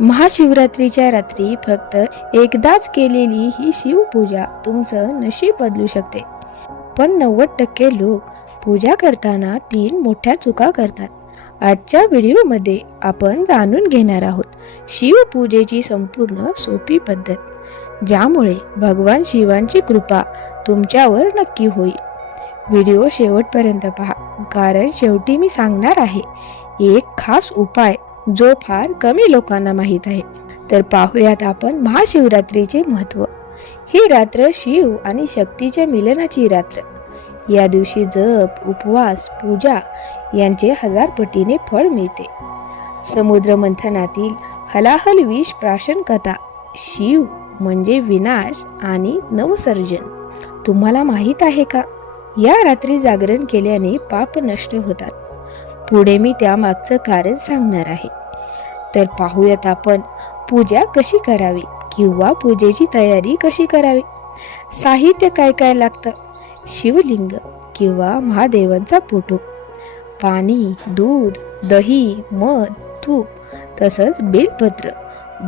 महाशिवरात्रीच्या रात्री फक्त एकदाच केलेली ही शिवपूजा तुमचं नशीब बदलू शकते. पण 90% लोक पूजा करताना 3 मोठ्या चुका करतात. आजच्या व्हिडिओमध्ये आपण जाणून घेणार आहोत शिवपूजेची संपूर्ण सोपी पद्धत, ज्यामुळे भगवान शिवांची कृपा तुमच्यावर नक्की होईल. व्हिडिओ शेवटपर्यंत पहा, कारण शेवटी मी सांगणार आहे एक खास उपाय जो फार कमी लोकांना माहीत आहे. तर पाहूयात आपण महाशिवरात्रीचे महत्त्व. ही रात्र शिव आणि शक्तीच्या मिलनाची रात्र. या दिवशी जप, उपवास, पूजा यांचे 1000 पटीने फळ मिळते. समुद्र मंथनातील हलाहल विष प्राशन कथा. शिव म्हणजे विनाश आणि नवसर्जन. तुम्हाला माहीत आहे का, या रात्री जागरण केल्याने पाप नष्ट होतात. पुढे मी त्यामागचं कारण सांगणार आहे. तर पाहूयात आपण पूजा कशी करावी किंवा पूजेची तयारी कशी करावी. साहित्य काय काय लागतं. शिवलिंग किंवा महादेवांचा फोटो, पाणी, दूध, दही, मध, तूप, तसंच बेलपत्र,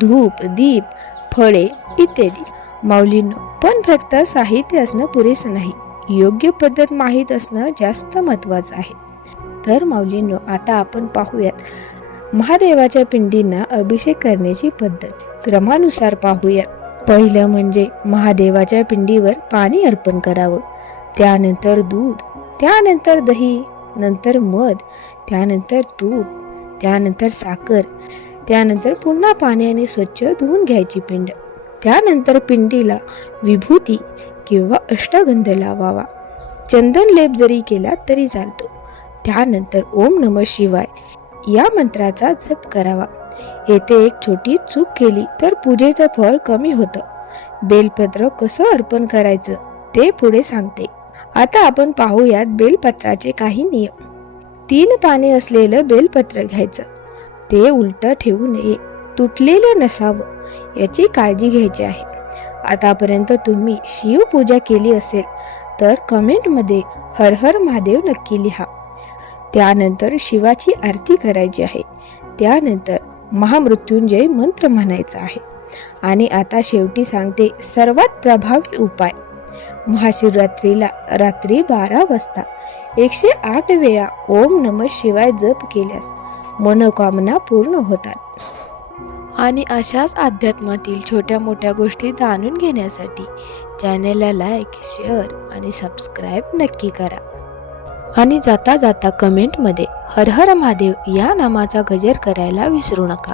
धूप, दीप, फळे इत्यादी. माऊलींनो, पण फक्त साहित्य असणं पुरेसं नाही, योग्य पद्धत माहीत असणं जास्त महत्त्वाचं आहे. तर माऊलींनो, आता आपण पाहूयात महादेवाच्या पिंडींना अभिषेक करण्याची पद्धत. क्रमानुसार पाहूयात. पहिलं म्हणजे महादेवाच्या पिंडीवर पाणी अर्पण करावं, त्यानंतर दूध, त्यानंतर दही, नंतर मध, त्यानंतर तूप, त्यानंतर साखर, त्यानंतर पुन्हा पाण्याने स्वच्छ धुवून घ्यायची पिंड. त्यानंतर पिंडीला विभूती किंवा अष्टगंध लावावा. चंदन लेप जरी केला तरी चालतो. त्यानंतर ओम नमः शिवाय या मंत्राचा जप करावा. येथे एक छोटी चूक केली तर पूजेचं फळ कमी होतं. बेलपत्र कसं अर्पण करायचं ते पुढे सांगते. आता आपण पाहूयात बेलपत्राचे काही नियम. 3 पाने असलेलं बेलपत्र घ्यायचं. ते उलट ठेवू नये, तुटलेलं नसावं याची काळजी घ्यायची आहे. आतापर्यंत तुम्ही शिवपूजा केली असेल तर कमेंटमध्ये हर हर महादेव नक्की लिहा. त्यानंतर शिवाची आरती करायची आहे. त्यानंतर महामृत्युंजय मंत्र म्हणायचा आहे. आणि आता शेवटी सांगते सर्वात प्रभावी उपाय. महाशिवरात्रीला रात्री 12 वाजता 108 वेळा ओम नमः शिवाय जप केल्यास मनोकामना पूर्ण होतात. आणि अशाच अध्यात्मातील छोट्या मोठ्या गोष्टी जाणून घेण्यासाठी चॅनलला लाईक, शेअर आणि सबस्क्राईब नक्की करा. आणि जाता जाता कमेंटमध्ये हर हर महादेव या नामाचा गजर करायला विसरू नका.